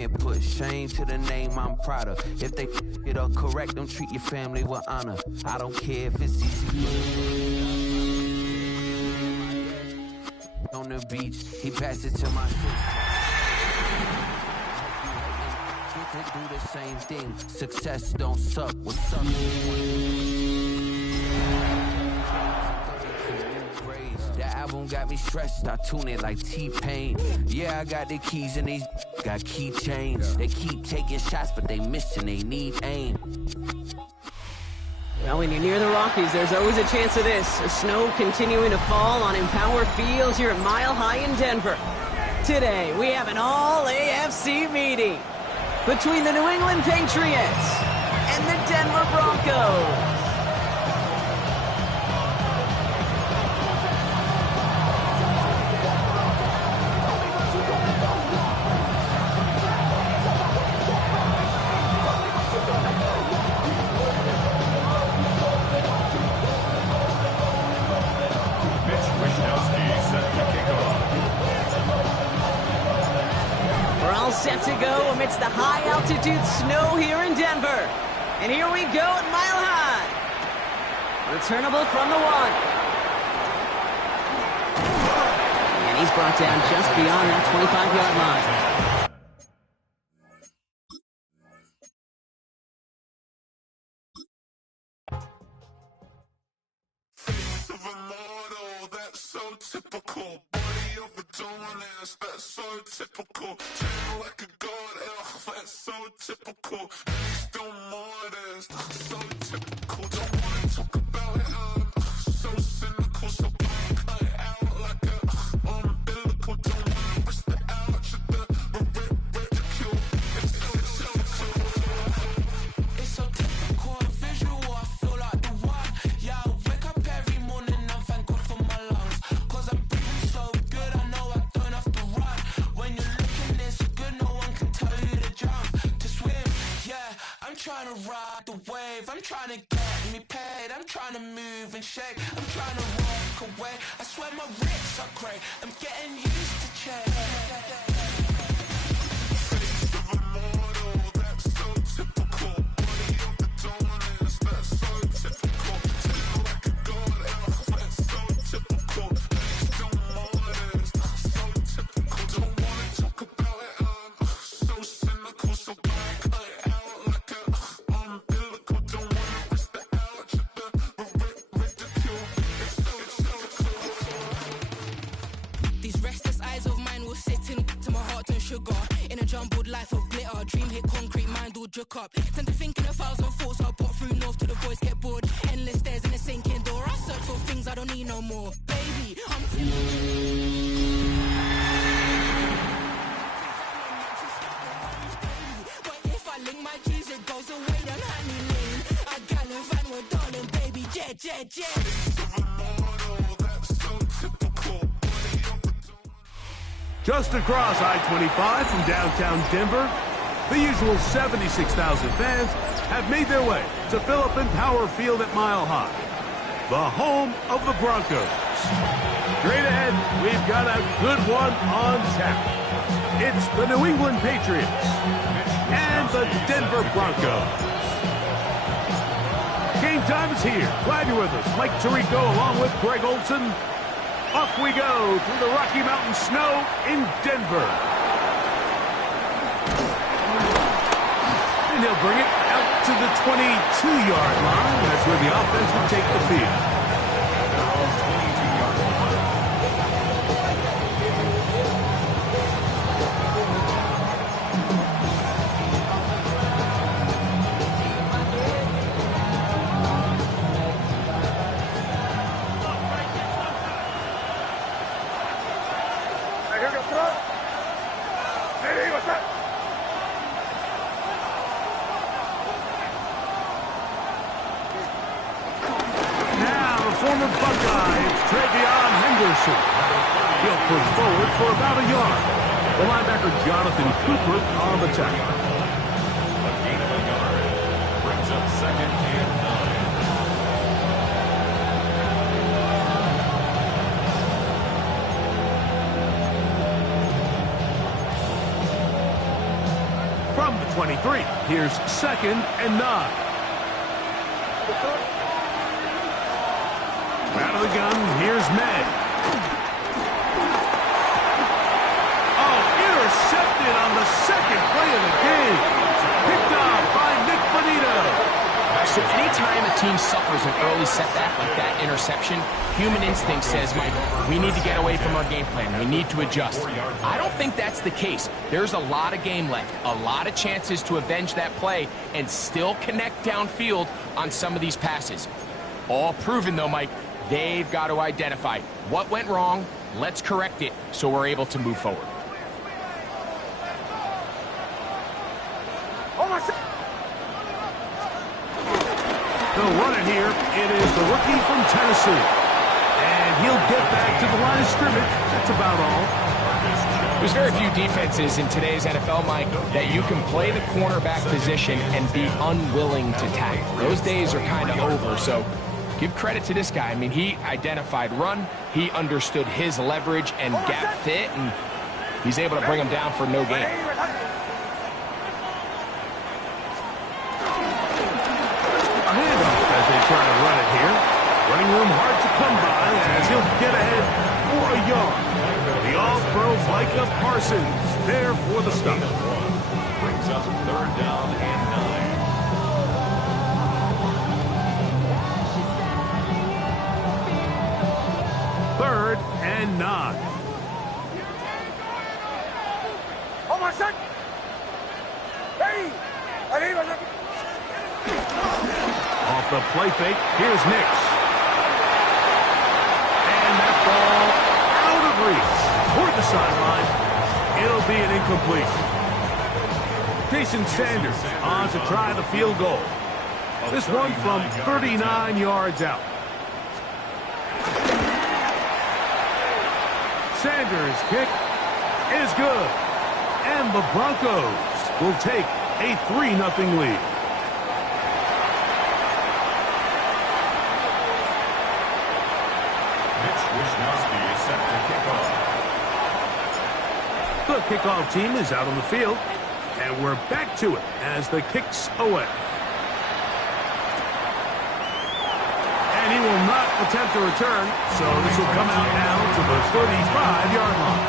And put shame to the name I'm proud of. If they it up correct, don't treat your family with honor. I don't care if it's easy. On the beach, he passed it to my get to do the same thing. Success don't suck. What's up? That album got me stressed. I tune it like T-Pain. Yeah, I got the keys and these got keychains. They keep taking shots, but they missing. They need aim. Well, when you're near the Rockies, there's always a chance of this. Snow continuing to fall on Empower Field here at Mile High in Denver. Today, we have an all-AFC meeting between the New England Patriots and the Denver Broncos. Set to go amidst the high-altitude snow here in Denver. And here we go at Mile High. Returnable from the 1. And he's brought down just beyond that 25-yard line. Typical body of a dominance, that's so typical. Turn like a god, that's so typical. Still modest, so typical. Don't wanna talk about it, so cynical. So cut it out like a umbilical. Don't wanna risk the ouch of the ridicule. It's so typical, visual. I feel like the one. Yeah, I wake up every morning and thank God for my lungs. I'm breathing so good, I know I don't have to run. When you're looking this good, no one can tell you to jump, to swim. Yeah, I'm trying to ride the wave. I'm trying to get me paid. I'm trying to move and shake. I'm trying to walk away. I swear my wrists are great. I'm getting used to change. Face of a model, that's so typical. Body of the dominance, that's so typical. Feel like a god, that's so typical. Sugar in a jumbled life of glitter, dream hit concrete, mind all jook up. Tend to think in 1,000 thoughts. I put through north to the voice, get bored. Endless stairs in a sinking door. I search for things I don't need no more. Baby, I'm but if I link my G's, it goes away down honey lane. I gallivant with darling, baby, jet. Just across I-25 from downtown Denver, the usual 76,000 fans have made their way to fill up Empower Field at Mile High, the home of the Broncos. Straight ahead, we've got a good one on tap. It's the New England Patriots and the Denver Broncos. Game time is here. Glad you're with us. Mike Tirico along with Greg Olson. Off we go through the Rocky Mountain snow in Denver. And he'll bring it out to the 22-yard line. That's where the offense will take the field. Former Buckeye, Travion Henderson. He'll push forward for about a yard. The linebacker Jonathan Cooper on the tackle. A gain of a yard brings up 2nd and 9. From the 23, here's 2nd and 9. Out of the gun, here's May. Oh, intercepted on the 2nd play of the game. Picked off by Nick Bonito. So anytime a team suffers an early setback like that interception, human instinct says, Mike, we need to get away from our game plan. We need to adjust. I don't think that's the case. There's a lot of game left, a lot of chances to avenge that play and still connect downfield on some of these passes. All proven, though, Mike, they've got to identify what went wrong, let's correct it so we're able to move forward. They'll run it here. It is the rookie from Tennessee. And he'll get back to the line of scrimmage. That's about all. There's very few defenses in today's NFL, Mike, that you can play the cornerback position and be unwilling to tackle. Those days are kind of over, so give credit to this guy. I mean, he identified run, he understood his leverage and gap fit, and he's able to bring him down for no gain. A handoff as they try to run it here. Running room hard to come by as he'll get ahead for a yard. The all-pro Micah Parsons there for the stop. Brings up 3rd down and 9. 3rd and 9. Off the play fake, here's Nix. And that ball out of reach. Toward the sideline, it'll be an incomplete. Jason Sanders on to try the field goal. This one from 39 yards out. Sanders' kick is good. And the Broncos will take a 3-0 lead. The kickoff team is out on the field, and we're back to it as the kick's away. And he will not attempt to return, so this will come out now to the 35-yard line.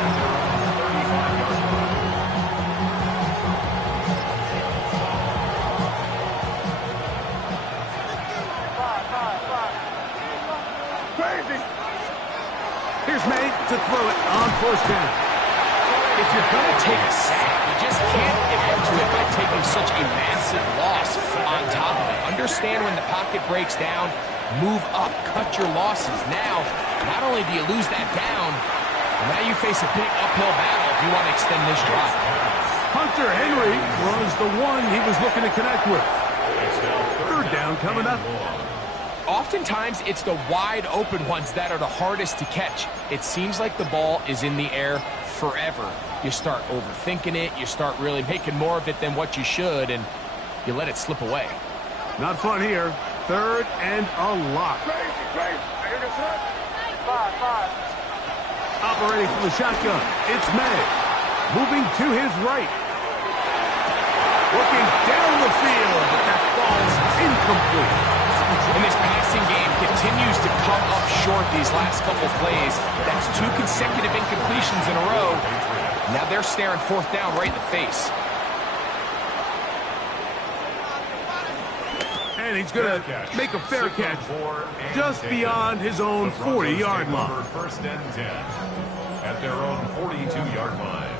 Here's May to throw it on 1st down. If you're going to take a sack, you just can't add to it by taking such a massive loss on top of it. Understand when the pocket breaks down, move up, cut your losses. Now, not only do you lose that down, now you face a big uphill battle if you want to extend this drive. Hunter Henry was the one he was looking to connect with. 3rd down coming up. Oftentimes, it's the wide open ones that are the hardest to catch. It seems like the ball is in the air forever. You start overthinking it, you start really making more of it than what you should, and you let it slip away. Not fun here. 3rd and a lot. Operating from the shotgun, it's May. Moving to his right. Looking down the field, but that ball's incomplete. And this passing game continues to come up short these last couple plays. That's 2 consecutive incompletions in a row. Now they're staring 4th down right in the face. And he's going to make a fair catch just beyond his own 40-yard line. 1st and 10 at their own 42-yard line.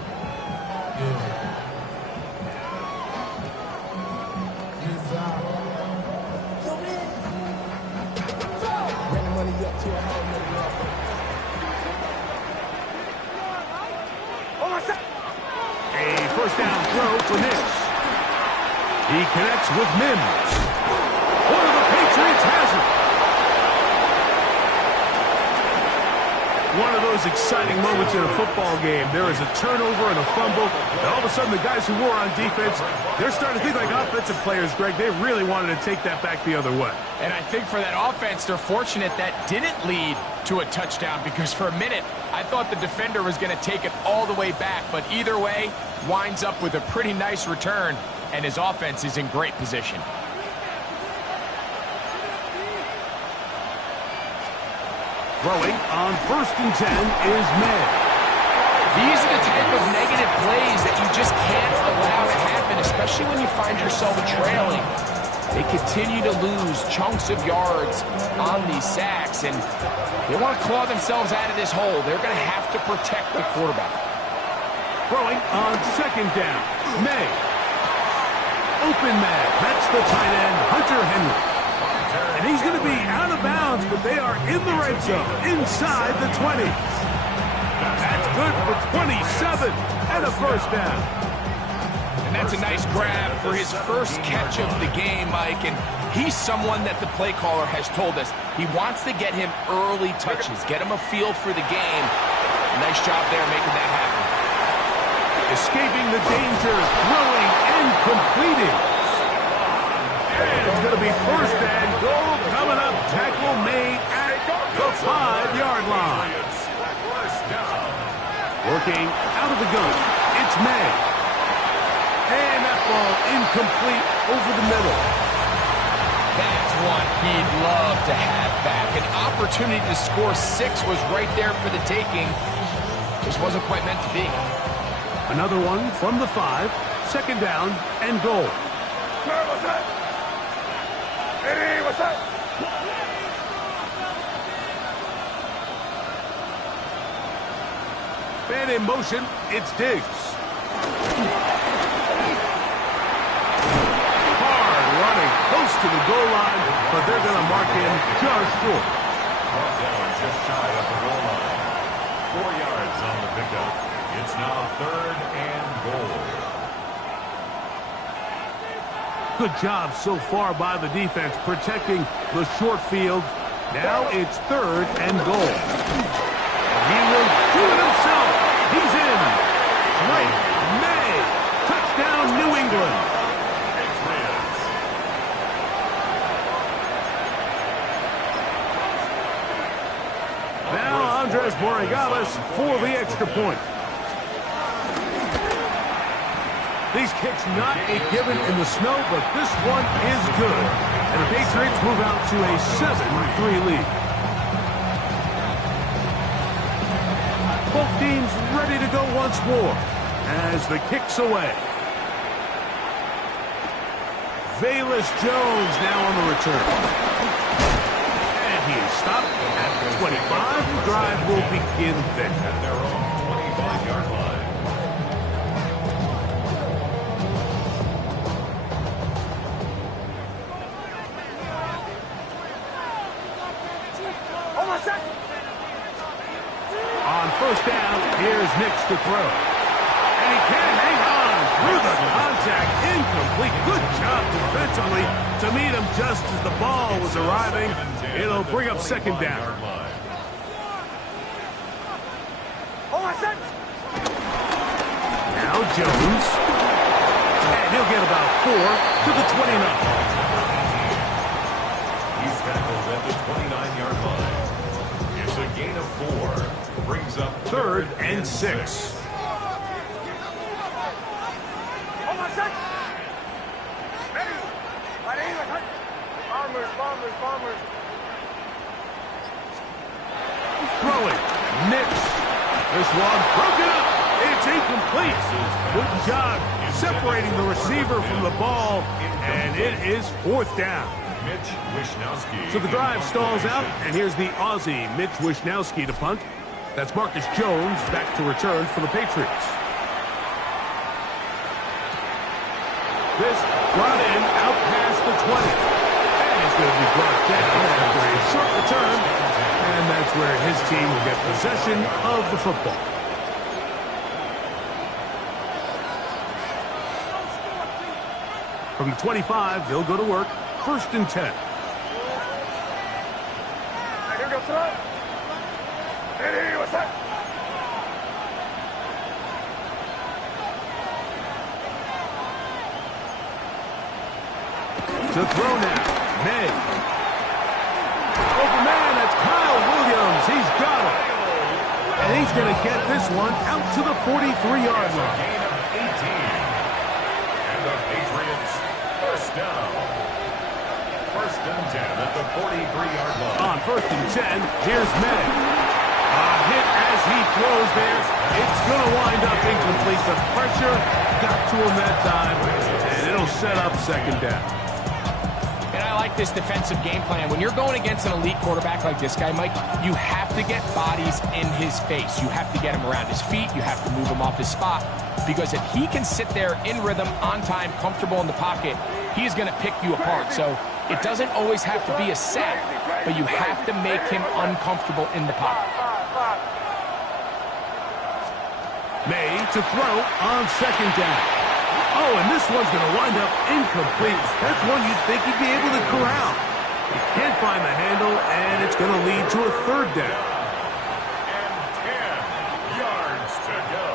A 1st down throw for Nix. He connects with Mims. One of the Patriots has it. One of those exciting moments in a football game. There is a turnover and a fumble, and all of a sudden the guys who were on defense, they're starting to think like offensive players, Greg. They really wanted to take that back the other way. And I think for that offense, they're fortunate that didn't lead to a touchdown, because for a minute, I thought the defender was going to take it all the way back. But either way, winds up with a pretty nice return, and his offense is in great position. Throwing on 1st and 10 is May. These are the type of negative plays that you just can't allow to happen, especially when you find yourself trailing. They continue to lose chunks of yards on these sacks, and they want to claw themselves out of this hole. They're going to have to protect the quarterback. Throwing on 2nd down, May. Open man. That's the tight end, Hunter Henry. And he's going to be out of bounds, but they are in the red zone, inside the 20. That's good for 27 and a 1st down. And that's a nice grab for his first catch of the game, Mike. And he's someone that the play caller has told us he wants to get him early touches, get him a feel for the game. Nice job there making that happen. Escaping the danger, throwing and completing. And it's going to be 1st and goal coming up. Tackle made at the 5-yard line. Working out of the gun, it's May. And that ball incomplete over the middle. That's one he'd love to have back. An opportunity to score 6 was right there for the taking. Just wasn't quite meant to be. Another one from the 5, 2nd down and goal. Man in motion, it's Diggs. Hard running, close to the goal line, but they're going to mark him just short. Brought down just shy of the goal line. 4 yards on the pickup. It's now 3rd and goal. Good job so far by the defense protecting the short field. Now it's 3rd and goal. He will do it himself. He's in. Drake May. Touchdown, New England. Now Andres Borregales for the extra point. These kicks not a given in the snow, but this one is good. And the Patriots move out to a 7-3 lead. Both teams ready to go once more as the kick's away. Velus Jones now on the return. And he is stopped at the 25. The drive will begin then. At their own 25-yard line. On 1st down, here's Nix to throw. And he can't hang on through the contact. Incomplete. Good job defensively to meet him just as the ball was arriving. It'll bring up 2nd down. Now Jones. And he'll get about 4 to the 29. He's tackled at the 29-yard line. It's a gain of 4. Brings up 3rd and 6. Throwing. Nix. This one broken up. It's incomplete. Good job separating the receiver from the ball. And it is 4th down. Mitch Wishnowsky. So the drive stalls out, and here's the Aussie, Mitch Wishnowsky, to punt. That's Marcus Jones back to return for the Patriots. This brought in out past the 20. And it's going to be brought down after a short return. And that's where his team will get possession of the football. From the 25, they'll go to work. 1st and 10. Here we go, To throw now, May. Open man, that's Kyle Williams. He's got it. And he's going to get this one out to the 43-yard line. Gain of 18. And the Patriots first down. First and 10 at the 43-yard line. On first and 10, here's May. A hit as he throws there. It's going to wind up incomplete. The pressure got to him that time, and it'll set up second down. And I like this defensive game plan. When you're going against an elite quarterback like this guy, Mike, you have to get bodies in his face. You have to get him around his feet. You have to move him off his spot. Because if he can sit there in rhythm, on time, comfortable in the pocket, he's going to pick you apart. So it doesn't always have to be a sack, but you have to make him uncomfortable in the pocket. May to throw on second down. Oh, and this one's going to wind up incomplete. That's one you'd think he'd be able to corral. He can't find the handle, and it's going to lead to a third down. And 10 yards to go.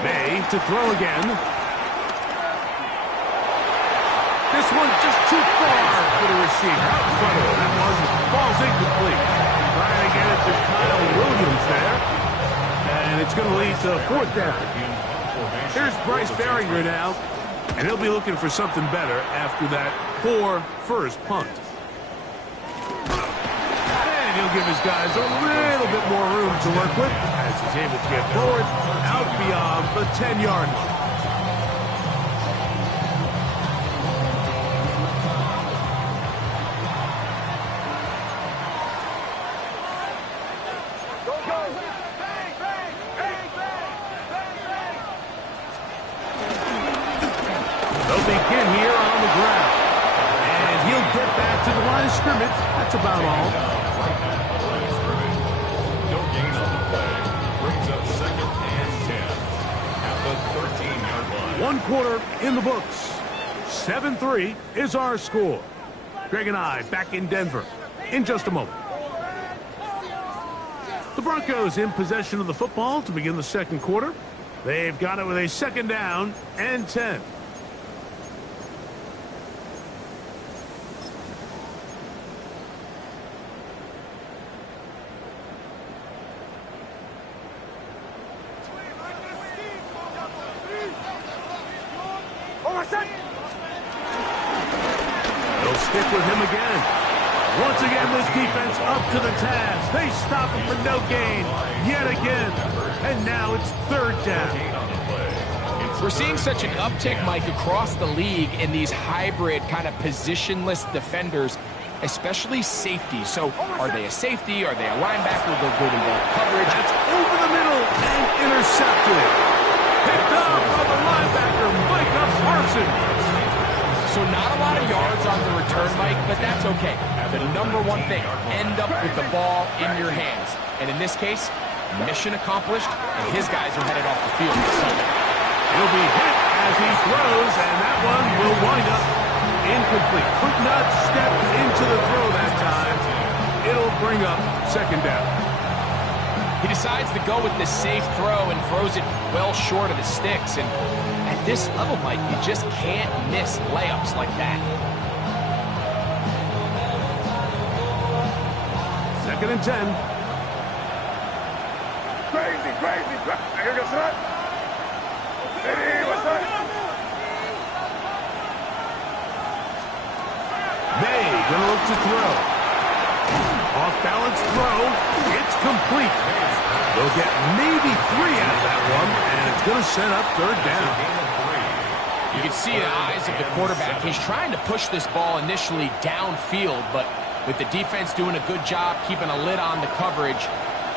May to throw again. This one just too far for the receiver. Out in front of him. That one falls incomplete. Trying to get it to Kyle Williams there. And it's going to lead to a fourth down. Here's Bryce Barringer now. And he'll be looking for something better after that poor first punt. And he'll give his guys a little bit more room to work with as he's able to get forward out beyond the 10-yard line. They'll begin here on the ground. And he'll get back to the line of scrimmage. That's about all. No gain on the play. Brings up second and 10 at the 13-yard line. One quarter in the books. 7-3 is our score. Greg and I back in Denver in just a moment. The Broncos in possession of the football to begin the second quarter. They've got it with a second down and 10. They'll stick with him again. Once again, this defense up to the task. They stop him for no gain yet again. And now it's third down. We're seeing such an uptick, Mike, across the league in these hybrid kind of positionless defenders, especially safety. So are they a safety? Are they a linebacker? They're good in both coverage. That's over the middle and intercepted. Picked up by the linebacker, Micah Parsons. So not a lot of yards on the return, Mike, but that's okay. The number one thing, end up with the ball in your hands. And in this case, mission accomplished, and his guys are headed off the field this Sunday. He'll be hit as he throws, and that one will wind up incomplete. Could not step into the throw that time. It'll bring up second down. He decides to go with this safe throw and throws it well short of the sticks. And at this level, Mike, you just can't miss layups like that. Second and 10. Here goes that. Hey, what's that? May gonna look to throw. Off balance throw. It's complete. They'll get maybe 3 out of that one, and it's gonna set up third down. You can see the eyes of the quarterback. He's trying to push this ball initially downfield, but with the defense doing a good job keeping a lid on the coverage,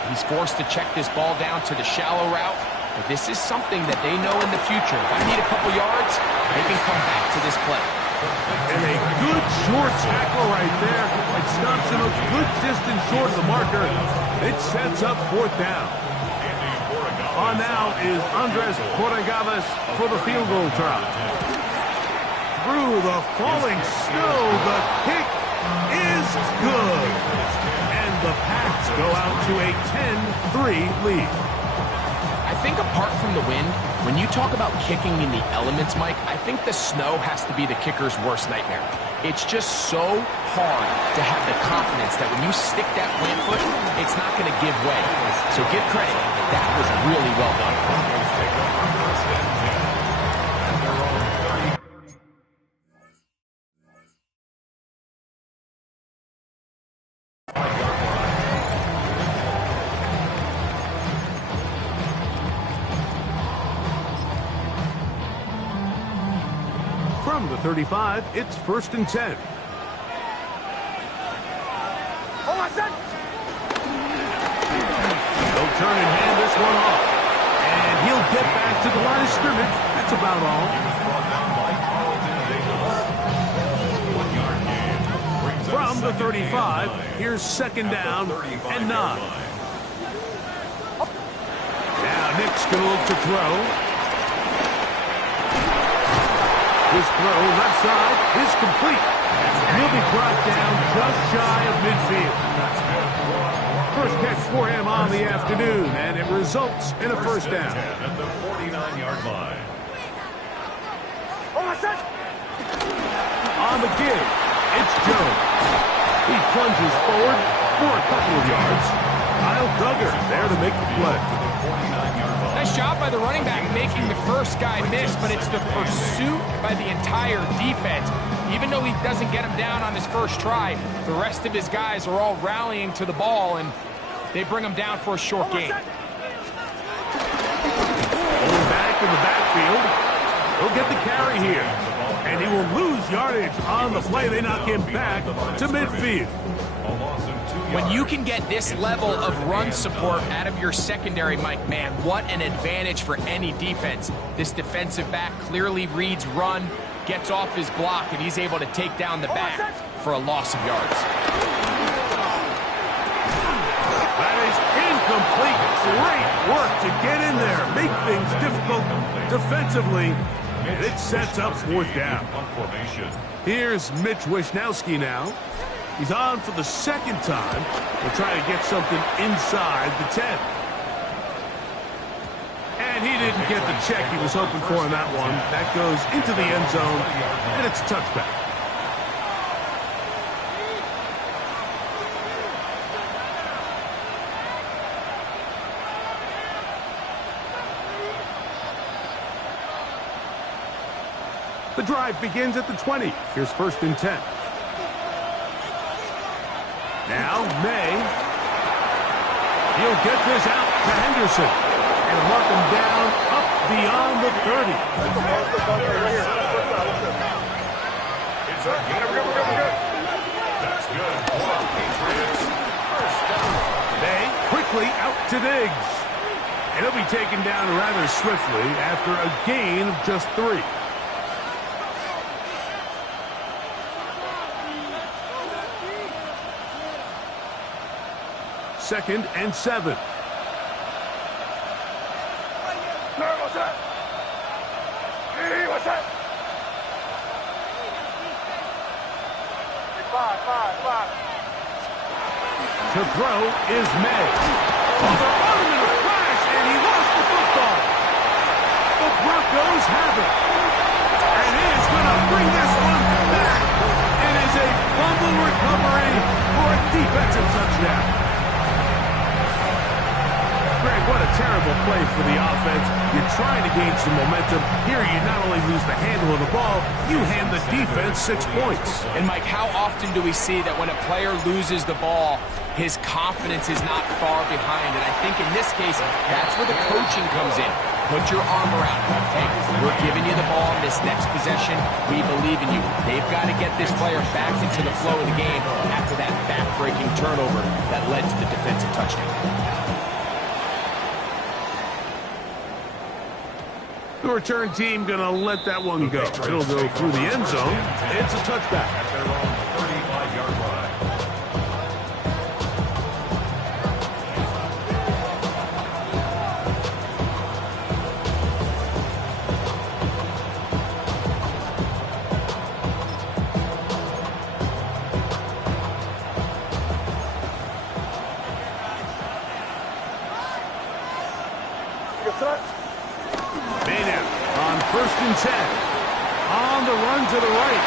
he's forced to check this ball down to the shallow route. But this is something that they know in the future. If I need a couple yards, they can come back to this play. And a good short tackle right there. It stops him a good distance short of the marker. It sets up fourth down. On now is Andres Borregales for the field goal try. Through the falling snow, the kick is good. And the Pats go out to a 10-3 lead. I think apart from the wind, when you talk about kicking in the elements, Mike, I think the snow has to be the kicker's worst nightmare. It's just so hard to have the confidence that when you stick that plant foot, it's not going to give way. So give credit. That was really well done. From the 35, it's 1st and 10. He'll turn and hand this one off. And he'll get back to the line of scrimmage. That's about all. From the 35, here's 2nd down and 9. Now Nick's going to look to throw. His throw left side is complete. He'll be brought down just shy of midfield. First catch for him on the afternoon, and it results in a 1st down. At the 49-yard line. On the give, it's Jones. He plunges forward for a couple of yards. Kyle Duggar there to make the play. Nice job by the running back making the first guy miss, but it's the pursuit by the entire defense. Even though he doesn't get him down on his first try, the rest of his guys are all rallying to the ball, and they bring him down for a short gain. Going back in the backfield. He'll get the carry here. And he will lose yardage on the play. They knock him back to midfield. When you can get this level of run support out of your secondary, Mike, man, what an advantage for any defense. This defensive back clearly reads run, gets off his block, and he's able to take down the back for a loss of yards. That is incomplete. Great work to get in there, make things difficult defensively, and it sets up 4th down. Here's Mitch Wishnowski now. He's on for the 2nd time. He'll try to get something inside the 10. And he didn't get the check he was hoping for on that one. That goes into the end zone, and it's a touchback. The drive begins at the 20. Here's 1st and 10. Now, May. He'll get this out to Henderson. And mark him down up beyond the 30. It's a That's good. Patriots. First down. May quickly out to Diggs. And he'll be taken down rather swiftly after a gain of just 3. Second and 7. To throw is May. Oh, they're on him in a flash, and he lost the football. The Broncos have it. And he is going to bring this one back. It is a fumble recovery for a defensive touchdown. Greg, what a terrible play for the offense. You're trying to gain some momentum. Here, you not only lose the handle of the ball, you hand the defense 6 points. And, Mike, how often do we see that when a player loses the ball, his confidence is not far behind? And I think in this case, that's where the coaching comes in. Put your arm around him. Hey, we're giving you the ball in this next possession. We believe in you. They've got to get this player back into the flow of the game after that back-breaking turnover that led to the defensive touchdown. The return team going to let that one go. It'll go through the end zone. It's a touchback. At their own 35-yard line. Maynard on 1st and 10. On the run to the right.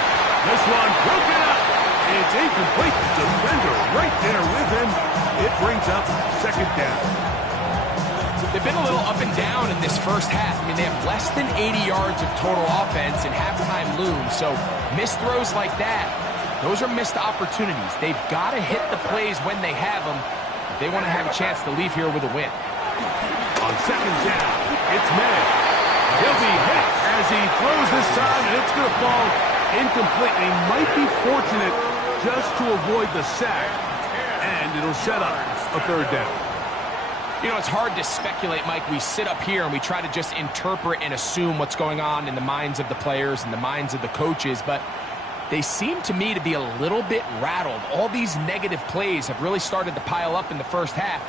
This one broken up. It's incomplete. Defender right there with him. It brings up 2nd down. They've been a little up and down in this first half. I mean, they have less than 80 yards of total offense and halftime looms. So missed throws like that, those are missed opportunities. They've got to hit the plays when they have them if they want to have a chance to leave here with a win. On 2nd down, it's May. He'll be hit as he throws this time, and it's going to fall incomplete. He might be fortunate just to avoid the sack, and it'll set up a 3rd down. You know, it's hard to speculate, Mike. We sit up here and we try to just interpret and assume what's going on in the minds of the players and the minds of the coaches, but they seem to me to be a little bit rattled. All these negative plays have really started to pile up in the first half.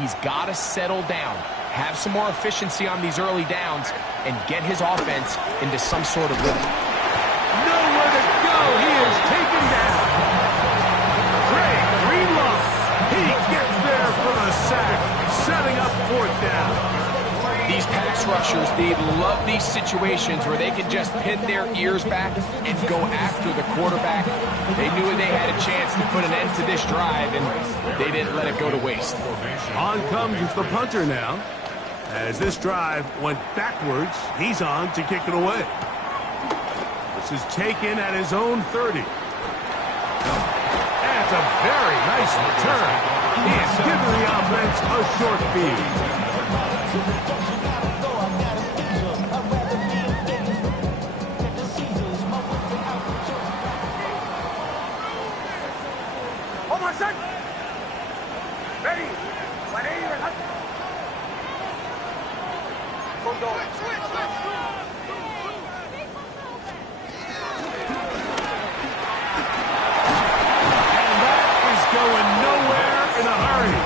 He's got to settle down, have some more efficiency on these early downs, and get his offense into some sort of rhythm. Nowhere to go. He is taken down. Craig Greenlaw. He gets there for the sack, setting up 4th down. These pass rushers, they love these situations where they can just pin their ears back and go after the quarterback. They knew they had a chance to put an end to this drive, and they didn't let it go to waste. On comes the punter now. As this drive went backwards, he's on to kick it away. This is taken at his own 30. That's a very nice return. He is giving the offense a short field. Ready? Going nowhere in a hurry.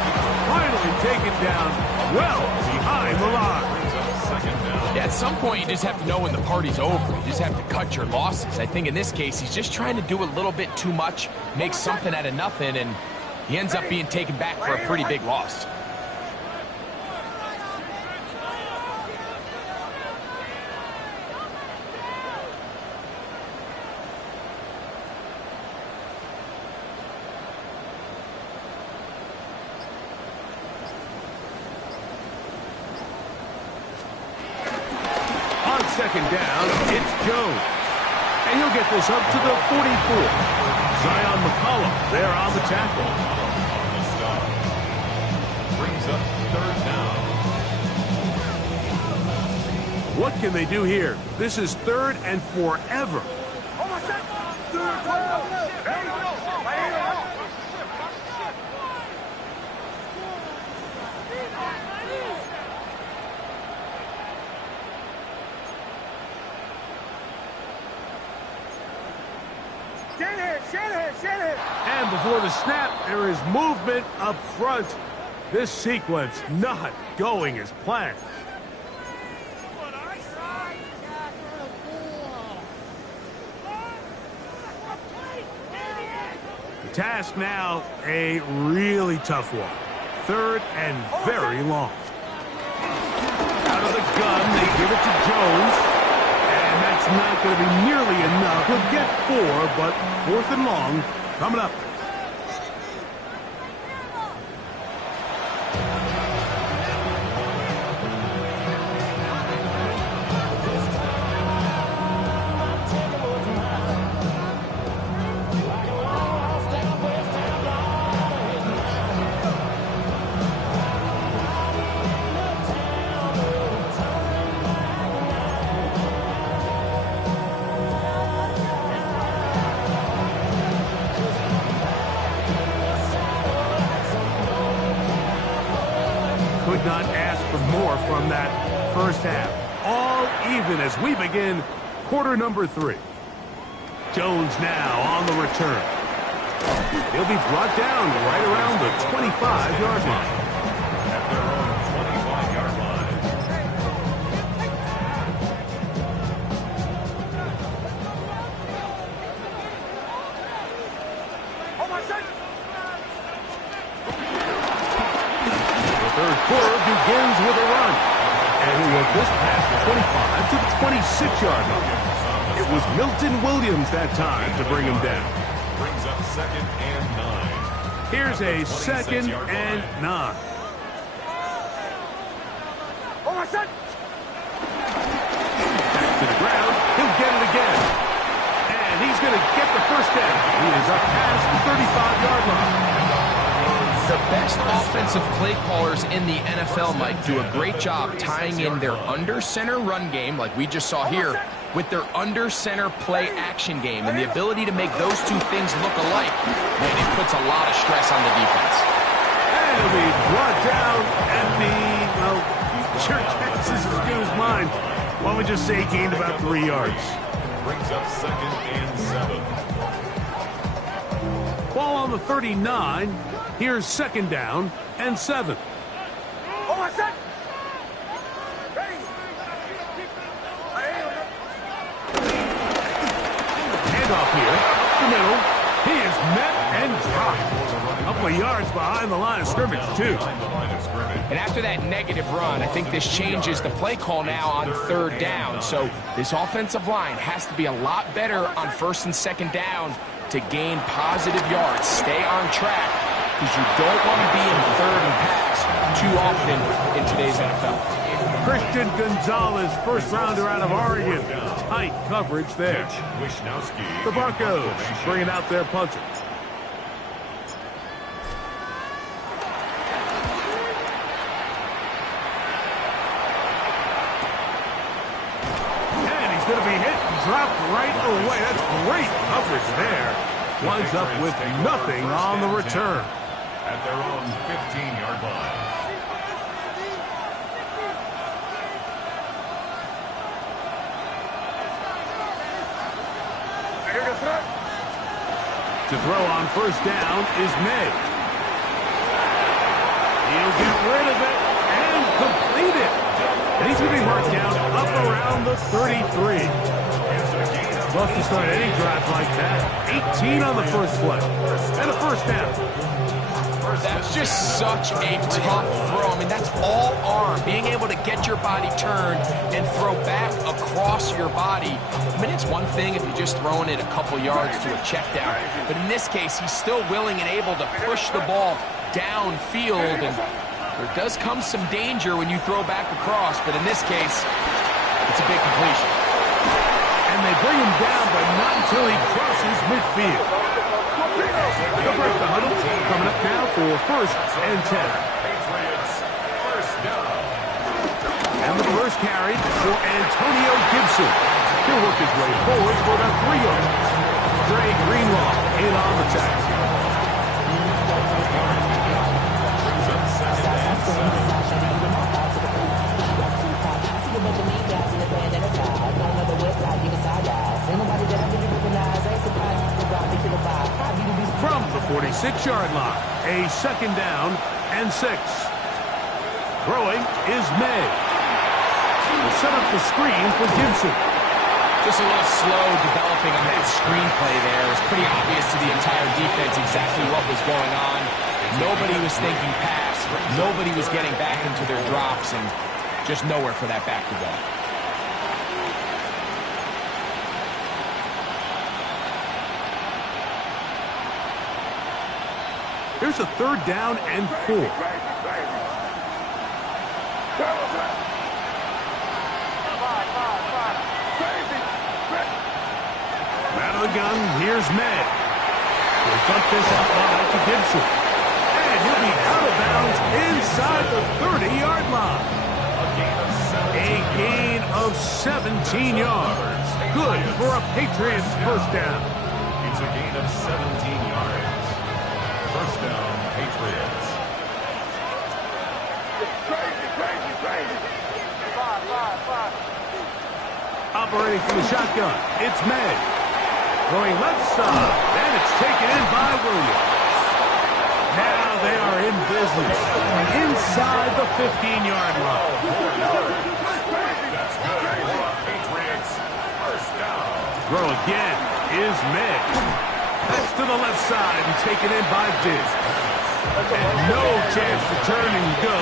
Finally taken down well behind the line. Yeah, at some point you just have to know when the party's over. You just have to cut your losses. I think in this case he's just trying to do a little bit too much, make something out of nothing, and he ends up being taken back for a pretty big loss. On 2nd down, it's Jones. And he'll get this up to the 44. Zion McCollum there on the tackle. Brings up 3rd down. What can they do here? This is 3rd and forever. And before the snap, there is movement up front. This sequence not going as planned. The task now, a really tough one. 3rd and very long. Out of the gun, they give it to Jones. And that's not going to be nearly enough. He'll get 4, but 4th and long coming up. Could not ask for more from that first half. All even as we begin quarter number 3. Jones now on the return. He'll be brought down right around the 25-yard line. At their own 25-yard line. The third quarter begins with a run. And with this pass 25 to the 26-yard line. It was Milton Williams that time to bring him down. Brings up 2nd and 9. Here's a 2nd and 9. Back to the ground. He'll get it again. And he's going to get the first down. He is up past the 35-yard line. The best offensive play callers in the NFL, Mike, do a great job tying in their under-center run game, like we just saw here, with their under-center play action game. And the ability to make those two things look alike, man, it puts a lot of stress on the defense. And he'll be brought down at the, well, your guess is as good as mine. Why don't we just say he gained about 3 yards. Brings up 2nd and 7. Ball on the 39. Here's 2nd down and 7. Handoff here, up the middle. He is met and dropped. A couple of yards behind the line of scrimmage, too. And after that negative run, I think this changes the play call now on 3rd down. So this offensive line has to be a lot better on 1st and 2nd down to gain positive yards. Stay on track, because you don't want to be in 3rd and pass too often in today's NFL. Christian Gonzalez, first rounder out of Oregon. Tight coverage there. The Broncos bringing out their punter. And he's going to be hit and dropped right away. That's great coverage there. Winds up with nothing on the return. At their own 15-yard line. To throw on 1st down is May. He'll get rid of it and complete it. And he's going to be marked down up around the 33. Love to start any drive like that. 18 on the first play. And a 1st down. That's just such a tough throw. I mean, that's all arm. Being able to get your body turned and throw back across your body. I mean, it's one thing if you're just throwing it a couple yards to a check down. But in this case, he's still willing and able to push the ball downfield. And there does come some danger when you throw back across. But in this case, it's a big completion. And they bring him down, but not until he crosses midfield. They'll break the huddle. Coming up now for 1st and 10. Patriots, 1st down. And the first carry for Antonio Gibson. He'll work his way forward for about 3 yards. Dre Greenlaw in on the tackle. Brings up 2nd and 7. From the 46-yard line, a 2nd down and 6. Throwing is May. Will set up the screen for Gibson. Just a little slow developing on that screenplay there. It was pretty obvious to the entire defense exactly what was going on. Nobody was thinking pass. Nobody was getting back into their drops, and just nowhere for that back to go. Here's a 3rd down and 4. Out of the gun, here's May. He'll dump this out wide to Gibson. And he'll be out of bounds inside the 30-yard line. A gain of 17 yards. Good for a Patriots 1st down. It's a gain of 17 yards. 1st down, Patriots. Operating from the shotgun, it's May. Going left side, and it's taken in by Williams. Now they are in business inside the 15-yard line. That's good for Patriots. 1st down. Throw again is May. That's to the left side and taken in by Diz. And no chance to turn and go.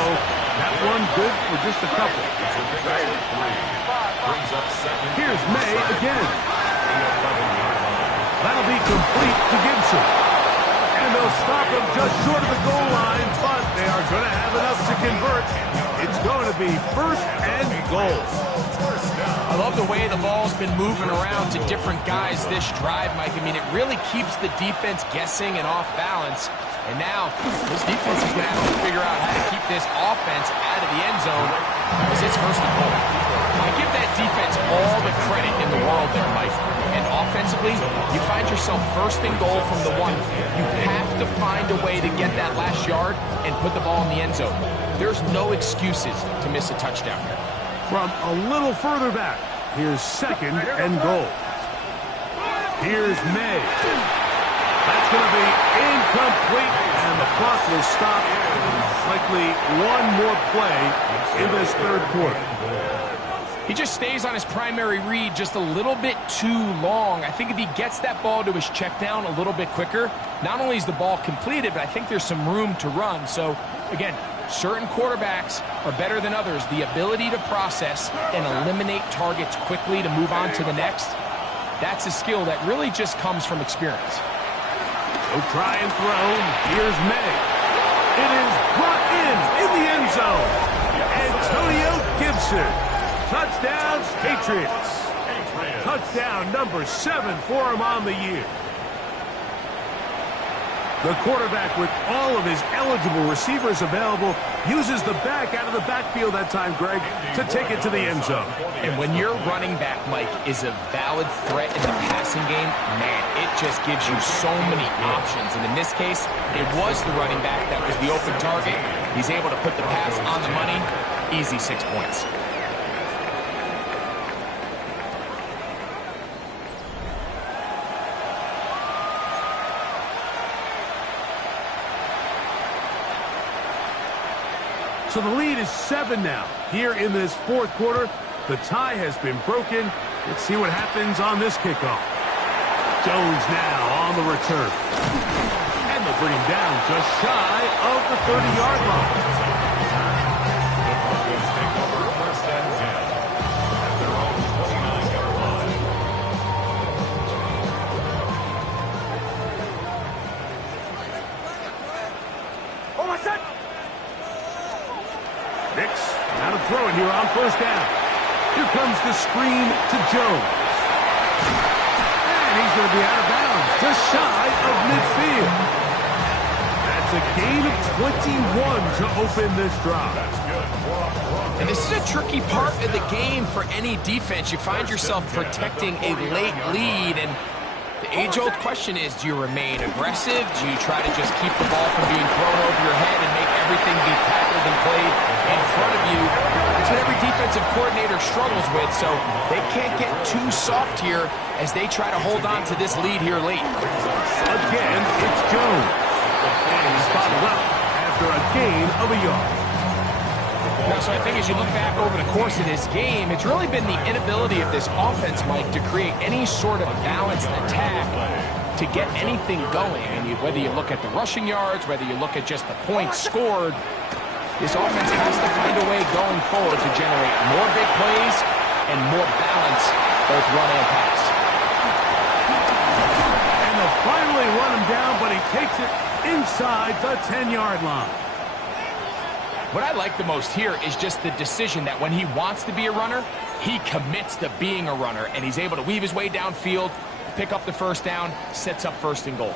That one good for just a couple. It's a big 3. again. That'll be complete to Gibson. And they'll stop him just short of the goal line, but they are going to have enough to convert. It's going to be first and goal. I love the way the ball's been moving around to different guys this drive, Mike. I mean, it really keeps the defense guessing and off balance. And now, this defense is going to have to figure out how to keep this offense out of the end zone as it's first and goal. I give that defense all the credit in the world there, Mike. And offensively, you find yourself first and goal from the 1. You have to find a way to get that last yard and put the ball in the end zone. There's no excuses to miss a touchdown here. From a little further back, here's second and goal. Here's May. That's going to be incomplete, and the clock will stop. Likely one more play in this third quarter. He just stays on his primary read just a little bit too long. I think if he gets that ball to his check down a little bit quicker, not only is the ball completed, but I think there's some room to run. So, again, certain quarterbacks are better than others. The ability to process and eliminate targets quickly to move on to the next, that's a skill that really just comes from experience. So try and throw. Here's May. It is brought in the end zone. Antonio Gibson. Touchdown, Patriots. Touchdown number 7 for him on the year. The quarterback, with all of his eligible receivers available, uses the back out of the backfield that time, Greg, to take it to the end zone. And when your running back, Mike, is a valid threat in the passing game, man, it just gives you so many options. And in this case, it was the running back that was the open target. He's able to put the pass on the money. Easy 6 points. So the lead is 7 now. Here in this fourth quarter, the tie has been broken. Let's see what happens on this kickoff. Jones now on the return. And they'll bring him down just shy of the 30-yard line. The Broncos take over first and 10 at their own 29-yard line. Oh, my son! Nix, now to throw it here on first down. Here comes the screen to Jones. And he's going to be out of bounds, just shy of midfield. That's a gain of 21 to open this drive. And this is a tricky part of the game for any defense. You find yourself protecting a late lead, and the age-old question is, do you remain aggressive? Do you try to just keep the ball from being thrown over your head and make everything be tackled and played in front of you? That's what every defensive coordinator struggles with, so they can't get too soft here as they try to hold on to this lead here late. Again, it's Jones. And he's bottled up after a gain of a yard. Now, so I think as you look back over the course of this game, it's really been the inability of this offense, Mike, to create any sort of balanced attack to get anything going. And whether you look at the rushing yards, whether you look at just the points scored, this offense has to find a way going forward to generate more big plays and more balance, both run and pass. And they'll finally run him down, but he takes it inside the 10-yard line. What I like the most here is just the decision that when he wants to be a runner, he commits to being a runner, and he's able to weave his way downfield, pick up the first down, sets up first and goal.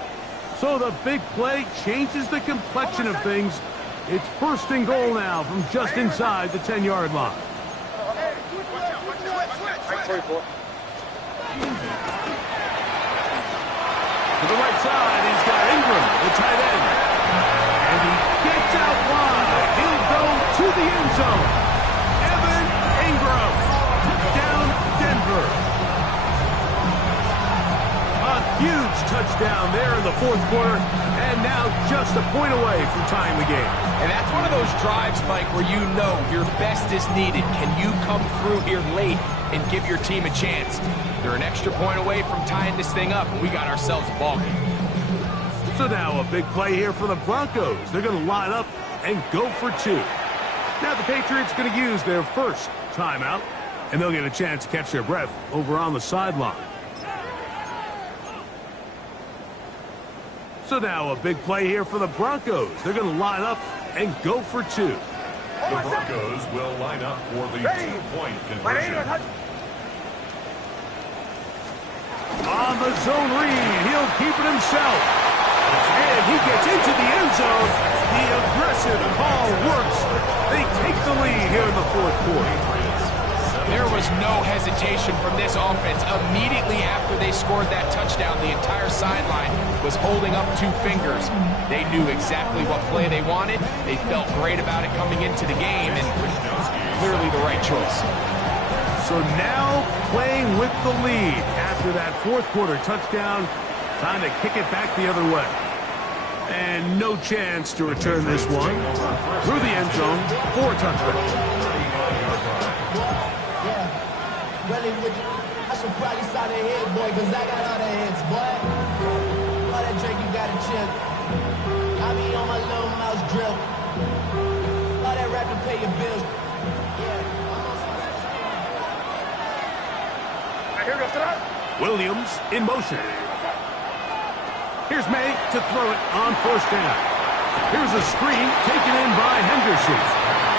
So the big play changes the complexion of things. It's first and goal now from just inside the 10-yard line. To the right side, he's got Ingram, the tight end. And he gets out wide. He'll go to the end zone. Evan Ingram, touchdown Denver. A huge touchdown there in the fourth quarter, and now just a point away from tying the game. And that's one of those drives, Mike, where you know your best is needed. Can you come through here late and give your team a chance? They're an extra point away from tying this thing up, and we got ourselves a ball game. So now a big play here for the Broncos. They're going to line up and go for two. Now the Patriots going to use their first timeout. And they'll get a chance to catch their breath over on the sideline. So now a big play here for the Broncos. They're going to line up and go for two. The Broncos will line up for the two-point conversion. On the zone read, he'll keep it himself. And he gets into the end zone. The aggressive call works. They take the lead here in the fourth quarter. There was no hesitation from this offense. Immediately after they scored that touchdown, the entire sideline was holding up two fingers. They knew exactly what play they wanted. They felt great about it coming into the game, and clearly the right choice. So now playing with the lead after that fourth quarter touchdown, time to kick it back the other way. And no chance to return this one through the end zone for a touchdown. Really with you. I should probably sign a head, boy, because I got all the heads, boy. All that drink you got to chip. I be on my little mouse drip. All that rap to pay your bills. Yeah. Williams in motion. Here's May to throw it on first down. Here's a screen taken in by Henderson.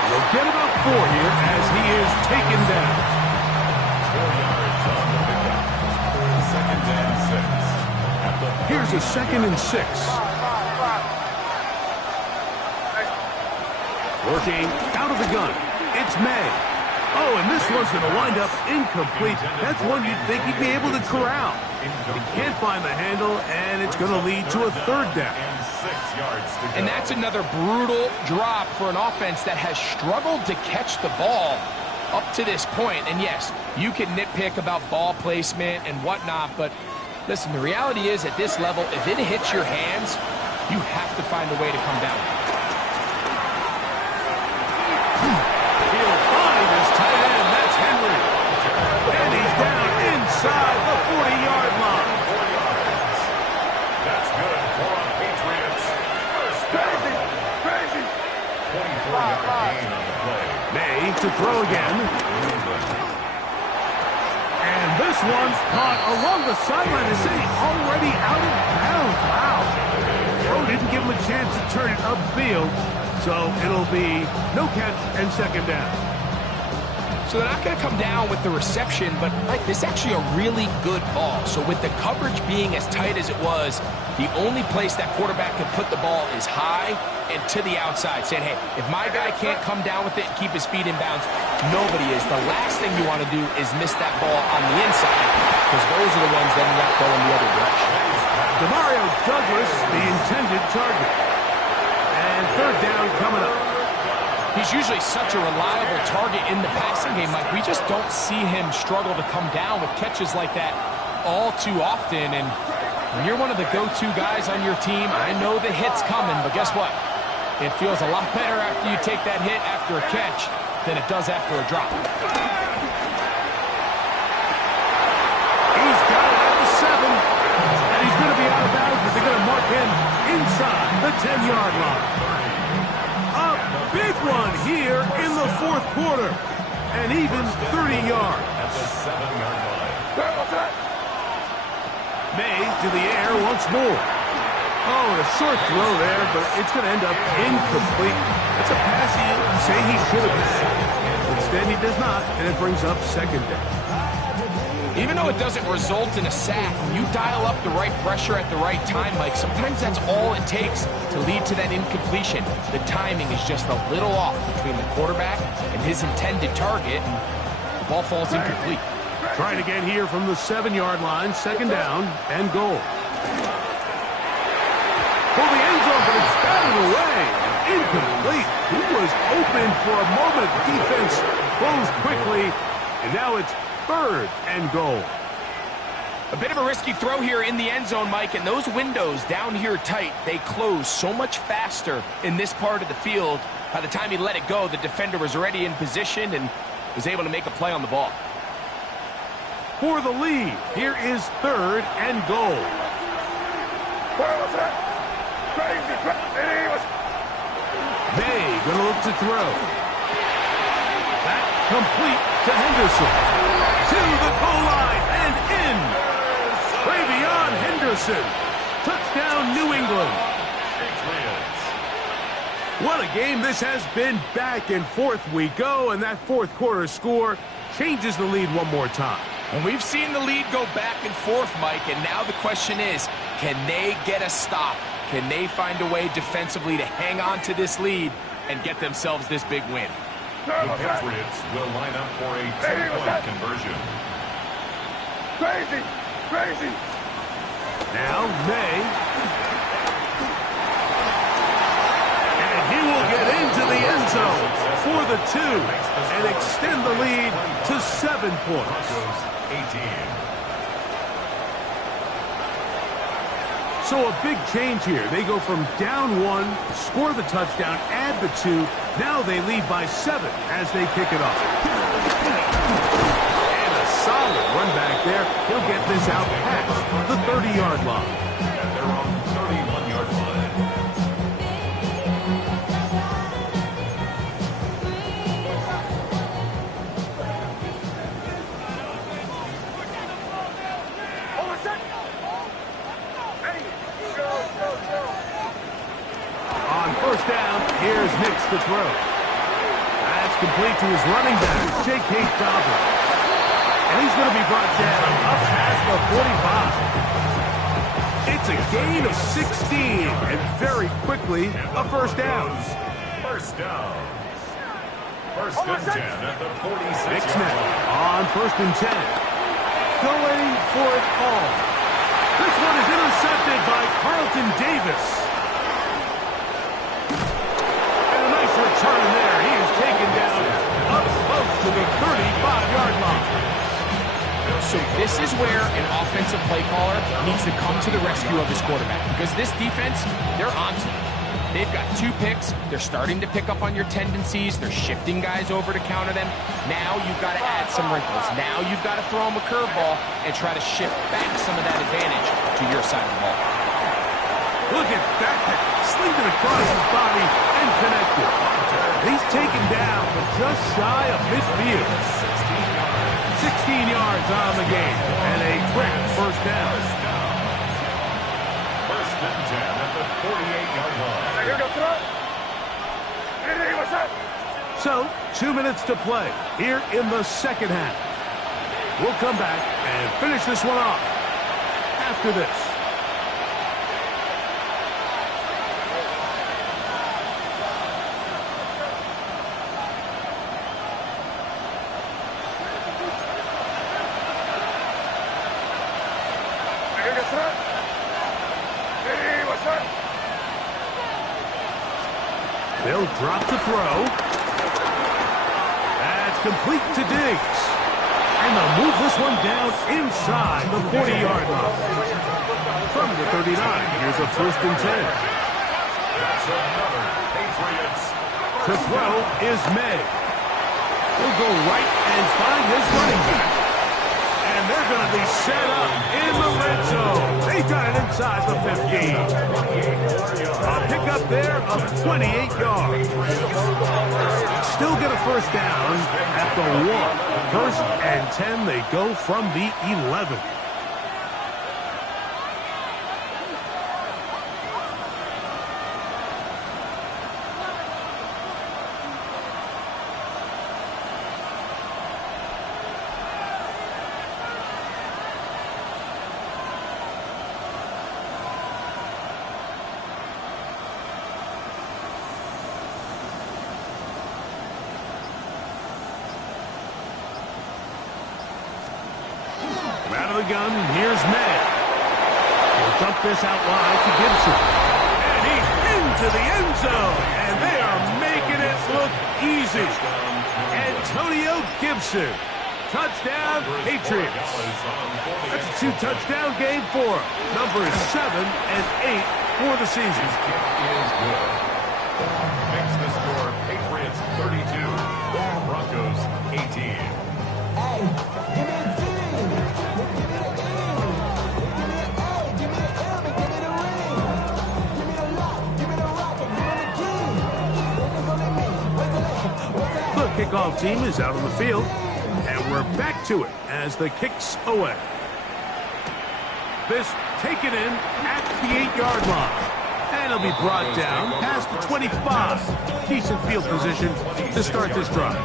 He'll get about 4 here as he is taken down. 4 yards on the pickup. Second and 6. Here's a 2nd and 6. Working out of the gun. It's May. Oh, and this one's going to wind up incomplete. That's one you'd think he'd be able to corral. He can't find the handle, and it's going to lead to a third down. And 6 yards to go. And that's another brutal drop for an offense that has struggled to catch the ball up to this point. And yes, you can nitpick about ball placement and whatnot, but listen, the reality is at this level, if it hits your hands, you have to find a way to come down. He'll find his tight end. That's Henry. And he's down inside the 40-yard line. 4 yards. That's good for a Patriots. First down. 24-yard gain on the play. May to throw again. And this one's caught along the sideline. They say already out of bounds. Wow. Throw didn't give him a chance to turn it upfield. So it'll be no catch and second down. So they're not going to come down with the reception, but Mike, this is actually a really good ball. So with the coverage being as tight as it was, the only place that quarterback can put the ball is high and to the outside, saying, hey, if my guy can't come down with it and keep his feet in bounds, nobody is. The last thing you want to do is miss that ball on the inside, because those are the ones that end up going the other direction. Demario Douglas, the intended target. And third down coming up. He's usually such a reliable target in the passing game, Mike. We just don't see him struggle to come down with catches like that all too often. And when you're one of the go-to guys on your team, I know the hit's coming, but guess what? It feels a lot better after you take that hit after a catch than it does after a drop. He's got it at the 7. And he's going to be out of bounds, but they're going to mark him inside the 10-yard line. Big one here in the fourth quarter. And even 30 yards. At the 7-yard line. May to the air once more. Oh, a short throw there, but it's going to end up incomplete. That's a pass you say he should have had. Instead, he does not, and it brings up second down. Even though it doesn't result in a sack, when you dial up the right pressure at the right time, Mike, sometimes that's all it takes to lead to that incompletion. The timing is just a little off between the quarterback and his intended target, and the ball falls incomplete. Trying again here from the 7-yard line, second down and goal. For the end zone, but it's batted away. Incomplete. He was open for a moment. Defense closed quickly, and now it's third and goal. A bit of a risky throw here in the end zone, Mike, and those windows down here tight, they close so much faster in this part of the field. By the time he let it go, the defender was already in position and was able to make a play on the ball. For the lead, here is third and goal. May gonna look to throw. That complete to Henderson. To the goal line and in. Travion Henderson. Touchdown, New England. Patriots. What a game this has been. Back and forth we go, and that fourth quarter score changes the lead one more time. And we've seen the lead go back and forth, Mike, and now the question is, can they get a stop? Can they find a way defensively to hang on to this lead and get themselves this big win? The Patriots will line up for a two-point conversion. Crazy! Crazy! Now, May. And he will get into the end zone for the 2 and extend the lead to 7 points. 18. So a big change here. They go from down 1, score the touchdown, add the 2. Now they lead by 7 as they kick it off. And a solid run back there. He'll get this out past the 30-yard line. And they're on the 31-yard line. On first down, here's Nix to throw. That's complete to his running back, J.K. Dobbins. And he's going to be brought down up past the 45. It's a gain of 16, and very quickly, a first down. First down. First and 10 at the 46. Nix now on first and 10. Going for it all. This one is intercepted by Carlton Davis. And a nice return there. He is taken down up close to the 35-yard line. So this is where an offensive play caller needs to come to the rescue of his quarterback, because this defense, they're onto it. They've got 2 picks. They're starting to pick up on your tendencies. They're shifting guys over to counter them. Now you've got to add some wrinkles. Now you've got to throw them a curveball and try to shift back some of that advantage to your side of the ball. Look at that. Slinged it across his body and connected. He's taken down, but just shy of midfield. 16 yards on the game, and a quick first down. First and 10 at the 48-yard line. So, 2 minutes to play here in the second half. We'll come back and finish this one off after this. They'll drop to throw. That's complete to Diggs. And they'll move this one down inside the 40-yard line. From the 39, here's a first and 10. That's another Patriots. To throw is May. He'll go right and find his running back. And they're going to be set up in the red zone. They got it inside the 15. A pickup there of 28 yards. Still get a first down at the 1. First and 10, they go from the 11. Out of the gun, here's May. He'll dump this out wide to Gibson. And he's into the end zone. And they are making it look easy. Antonio Gibson. Touchdown, Patriots. That's a 2-touchdown game for him. Numbers 7 and 8 for the season. Is good. Makes the score Patriots 32, Broncos 18. kickoff team is out on the field. And we're back to it as the kick's away. This taken in at the 8-yard line. And it'll be brought down past the 25. Decent field position to start this drive.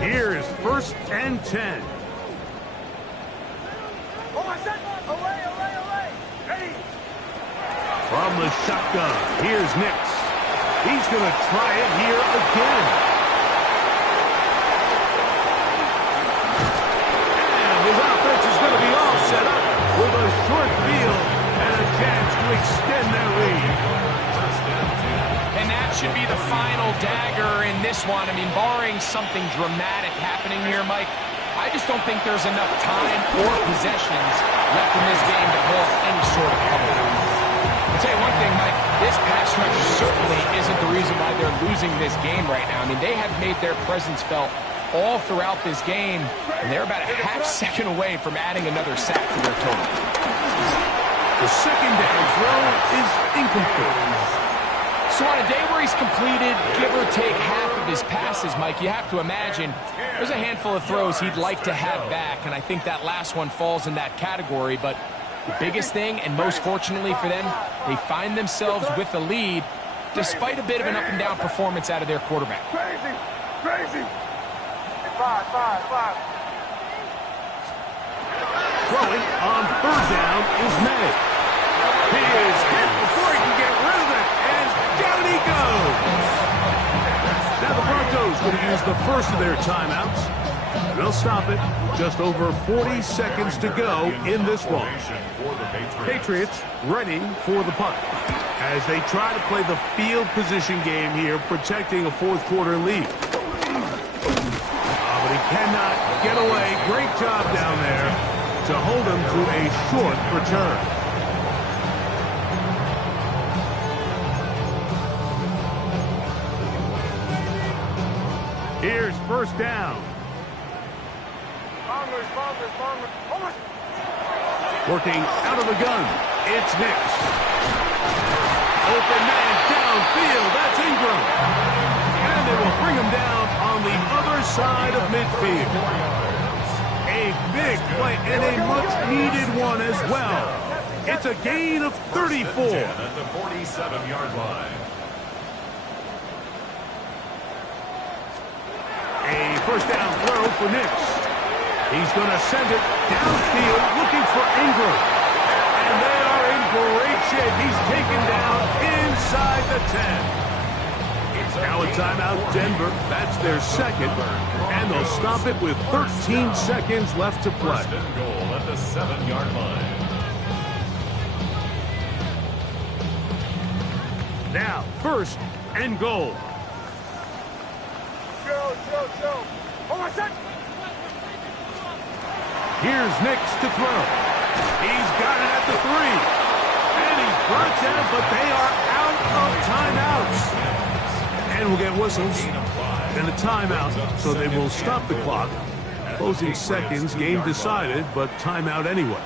Here's 1st and 10. From the shotgun, here's Nix. He's going to try it here again. And his offense is going to be all set up with a short field and a chance to extend their lead. And that should be the final dagger in this one. I mean, barring something dramatic happening here, Mike, I just don't think there's enough time or possessions left in this game to pull off any sort of comeback. I'll tell you one thing, Mike, this pass rush certainly isn't the reason why they're losing this game right now. I mean, they have made their presence felt all throughout this game, and they're about a half second away from adding another sack to their total. The second down throw is incomplete. So on a day where he's completed, give or take half of his passes, Mike, you have to imagine there's a handful of throws he'd like to have back, and I think that last one falls in that category, but the biggest thing, and most fortunately for them, they find themselves with the lead despite a bit of an up-and-down performance out of their quarterback. Crazy. Five. Throwing on 3rd down is May. He is hit before he can get rid of it, and down he goes. Now the Broncos going to use the first of their timeouts. They'll stop it. Just over 40 seconds to go in this one. Patriots ready for the punt as they try to play the field position game here, protecting a 4th quarter lead. But he cannot get away. Great job down there to hold him to a short return. Here's 1st down. Working out of the gun, it's Nix. Open man downfield, that's Ingram. And they will bring him down on the other side of midfield. A big play and a much-needed one as well. It's a gain of 34. At the 47-yard line. A 1st down throw for Nix. He's going to send it downfield looking for Ingram. And they are in great shape. He's taken down inside the 10. Now a timeout, Denver. That's their 2nd. And they'll stop it with 13 seconds left to play. 1st and goal at the 7-yard line. Now, 1st and goal. Chill. Here's Nix to throw. He's got it at the 3. And he's brought down, but they are out of timeouts. And we'll get whistles and a timeout, so they will stop the clock. Closing seconds, game decided, but timeout anyway.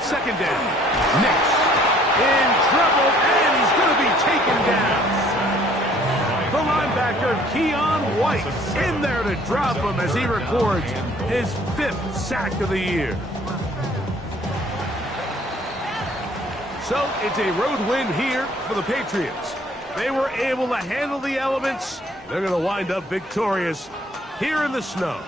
2nd down. Nix in trouble, and he's going to be taken down. The linebacker, Keon White, in there to drop him as he records his 5th sack of the year. So it's a road win here for the Patriots. They were able to handle the elements. They're going to wind up victorious here in the snow.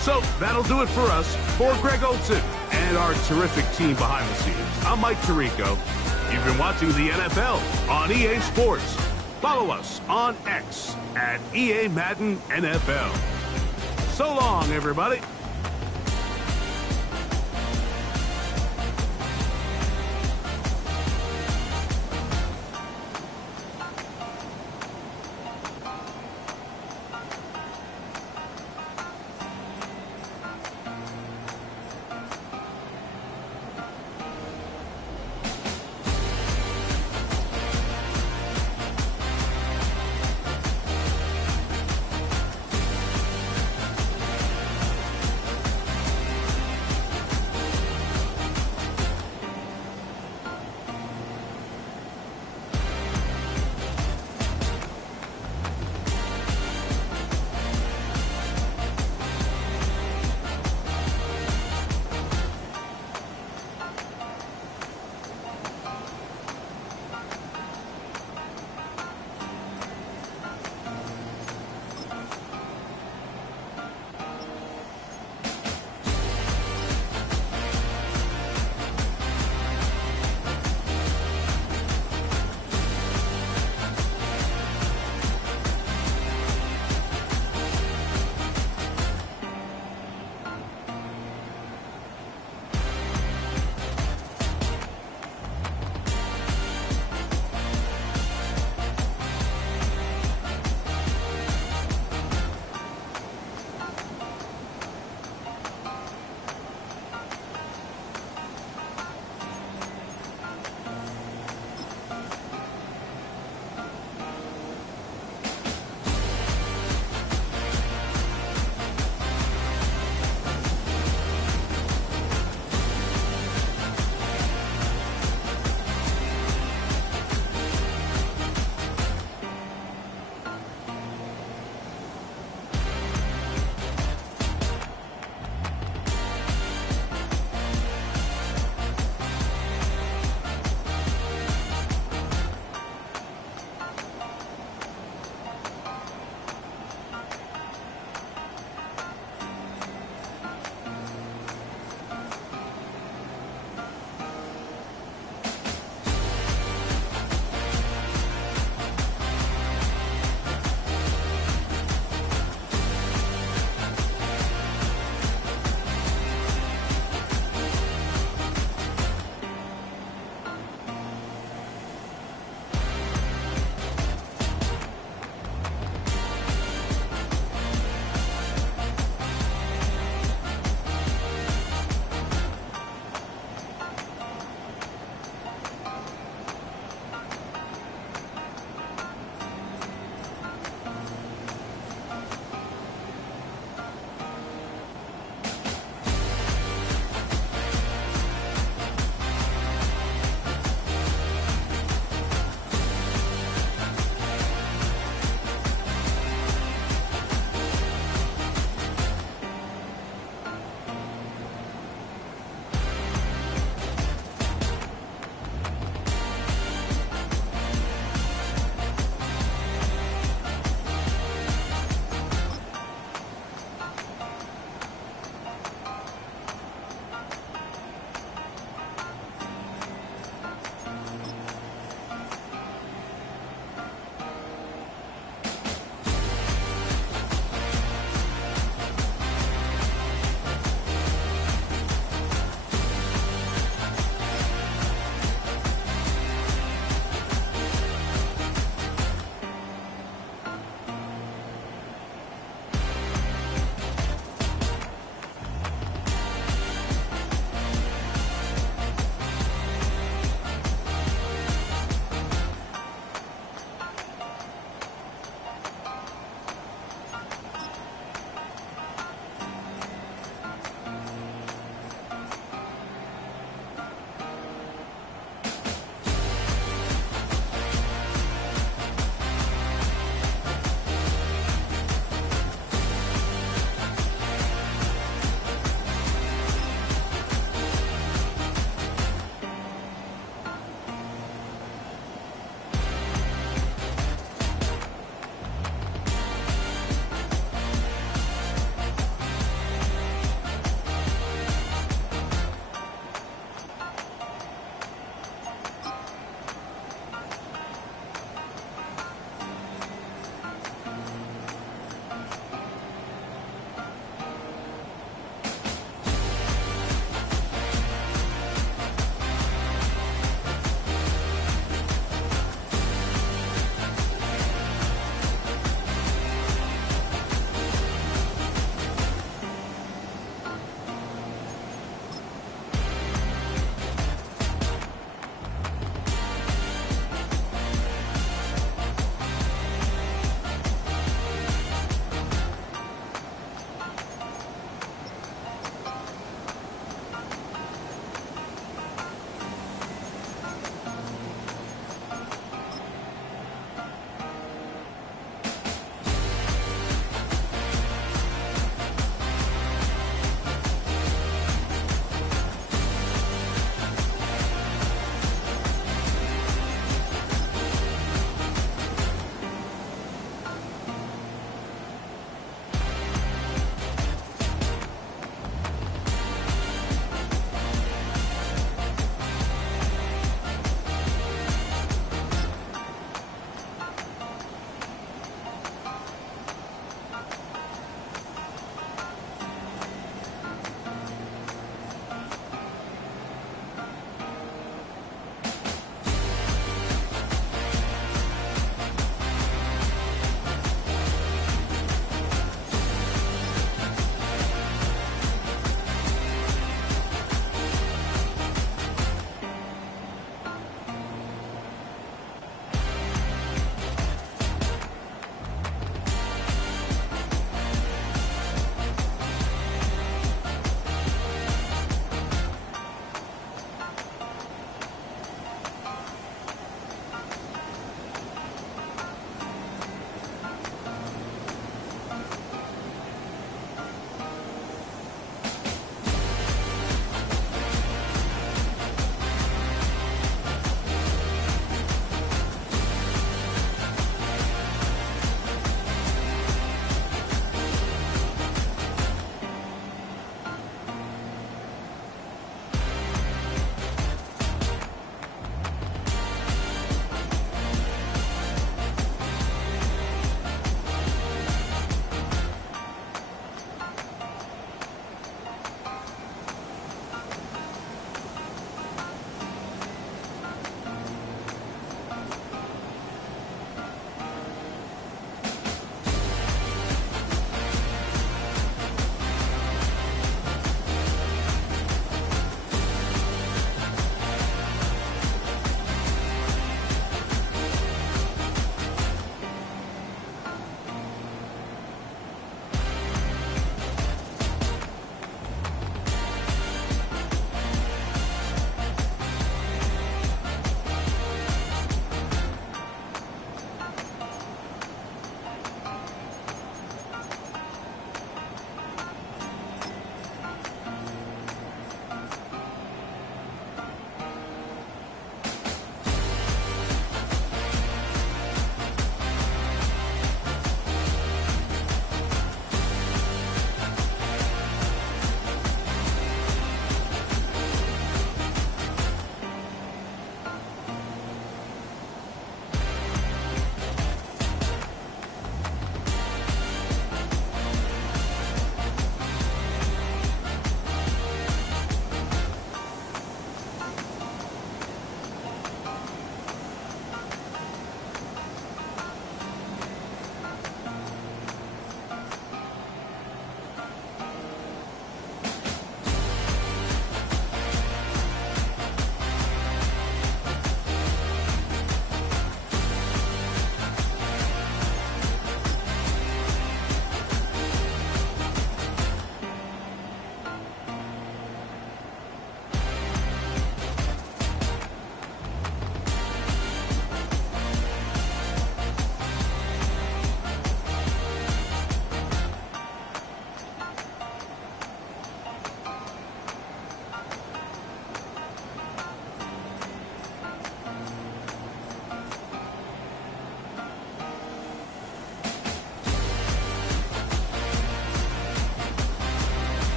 So that'll do it for us. For Greg Olson and our terrific team behind the scenes, I'm Mike Tirico. You've been watching the NFL on EA Sports. Follow us on X at EA Madden NFL. So long, everybody.